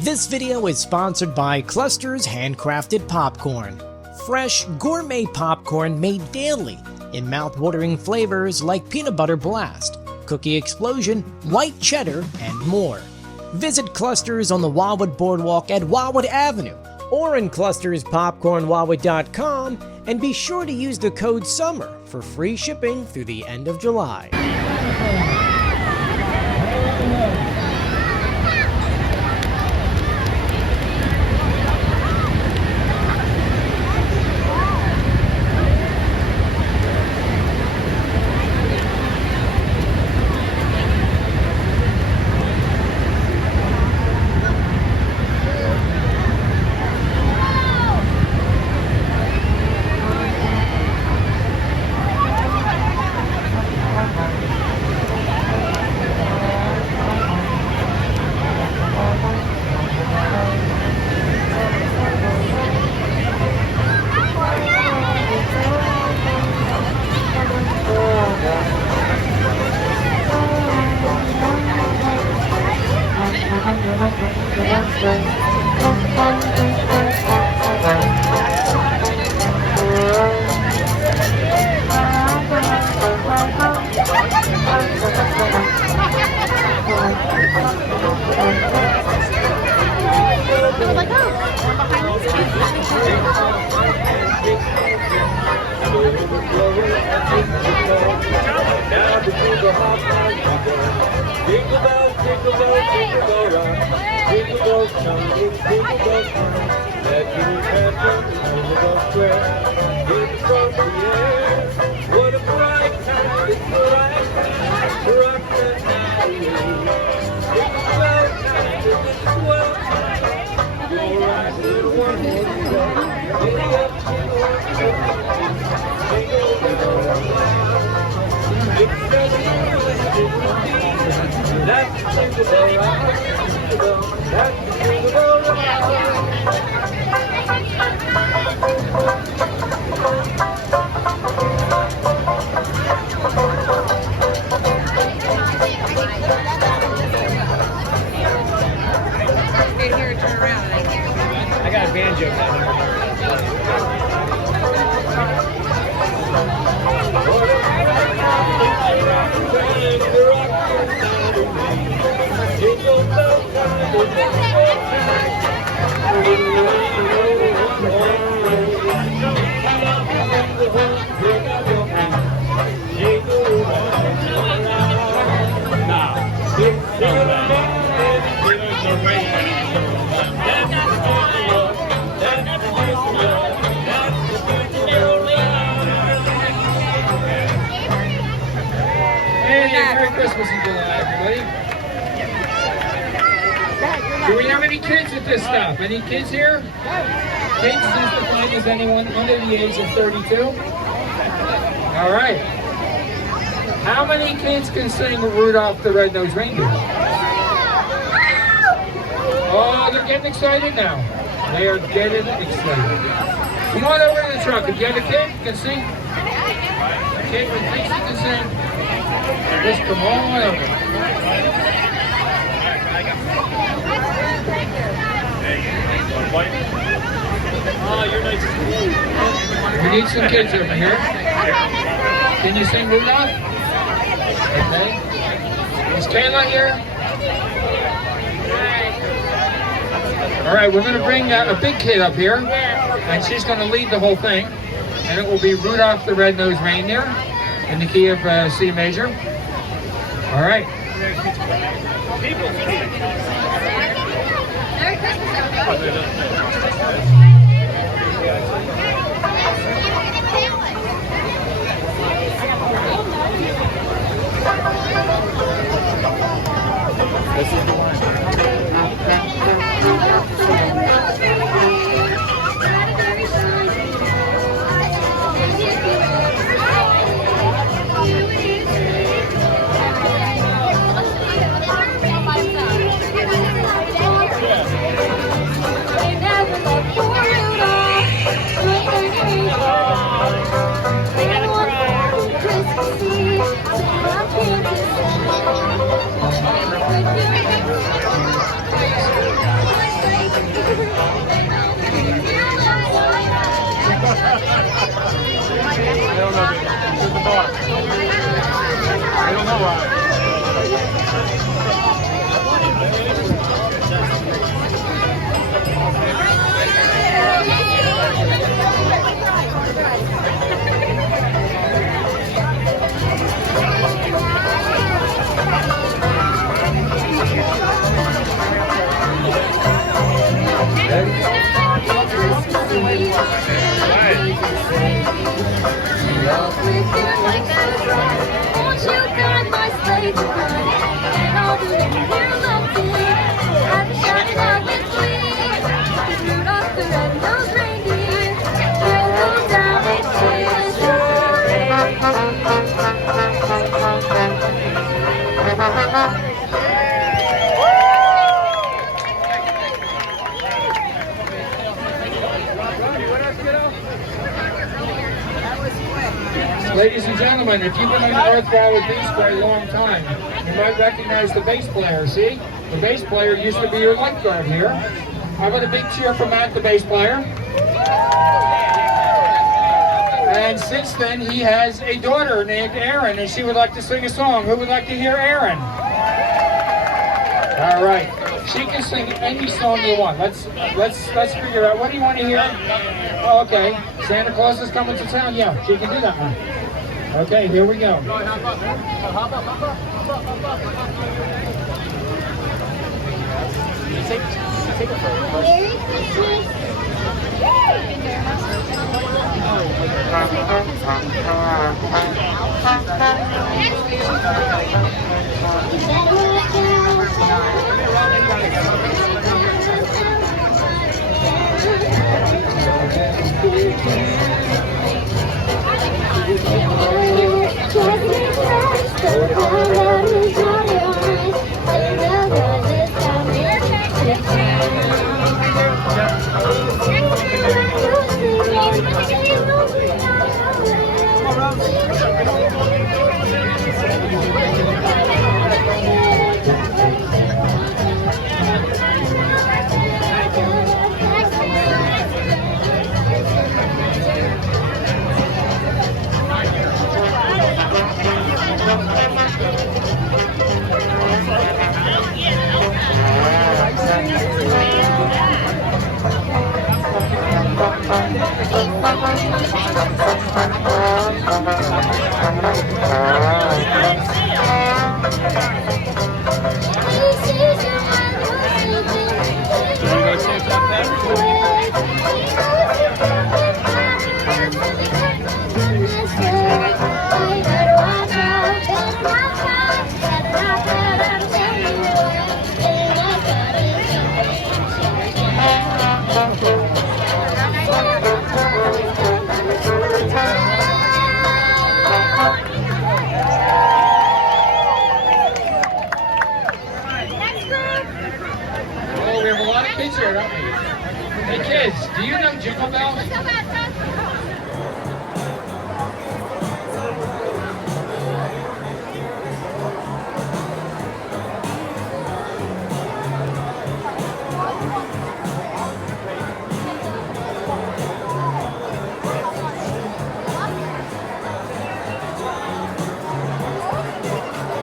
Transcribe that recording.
This video is sponsored by Cluster's Handcrafted Popcorn. Fresh, gourmet popcorn made daily in mouth-watering flavors like Peanut Butter Blast, Cookie Explosion, White Cheddar, and more. Visit Clusters on the Wildwood Boardwalk at Wildwood Avenue or in clusterspopcornwildwood.com, and be sure to use the code SUMMER for free shipping through the end of July. Jingle bells, jingle bells, jingle bell rock. Jingle bells chime, jingle bells chime. Let you have fun, jingle bell square. It's from the air. What a bright time, it's the right time to rock the night. It's swell time, it's swell time. All right, little one, jingle up, jingle up, jingle bell rock. It's that's jingle bell rock, that's jingle bell rock. Here, turn around. I got a banjo down Merry Christmas and July, everybody. Do we have any kids at this stop? Any kids here? Kids is defined as anyone under the age of 32. All right. How many kids can sing Rudolph the Red-Nosed Reindeer? Oh, they're getting excited now. They are getting excited. Come on over to the truck. If you have a kid, you can sing. A kid who thinks he can sing. Just come on over. Oh, you're nice. We need some kids over here. Can you sing Rudolph? Okay. Is Kayla here? All right, we're going to bring a big kid up here, and she's going to lead the whole thing. And it will be Rudolph the Red-Nosed Reindeer in the key of C major. All right. Merry This is the one. I don't know why. Ladies and gentlemen, if you've been on North Wildwood Beach for a long time, you might recognize the bass player. See? The bass player used to be your lifeguard here. How about a big cheer for Matt, the bass player? And since then, he has a daughter named Erin, and she would like to sing a song. Who would like to hear Erin? All right. She can sing any song you want. Let's figure out. What do you want to hear? Oh, okay. Santa Claus is coming to town. Yeah, she can do that one. Okay, here we go. Kids here, don't we? Hey kids, do you know Jingle Bells?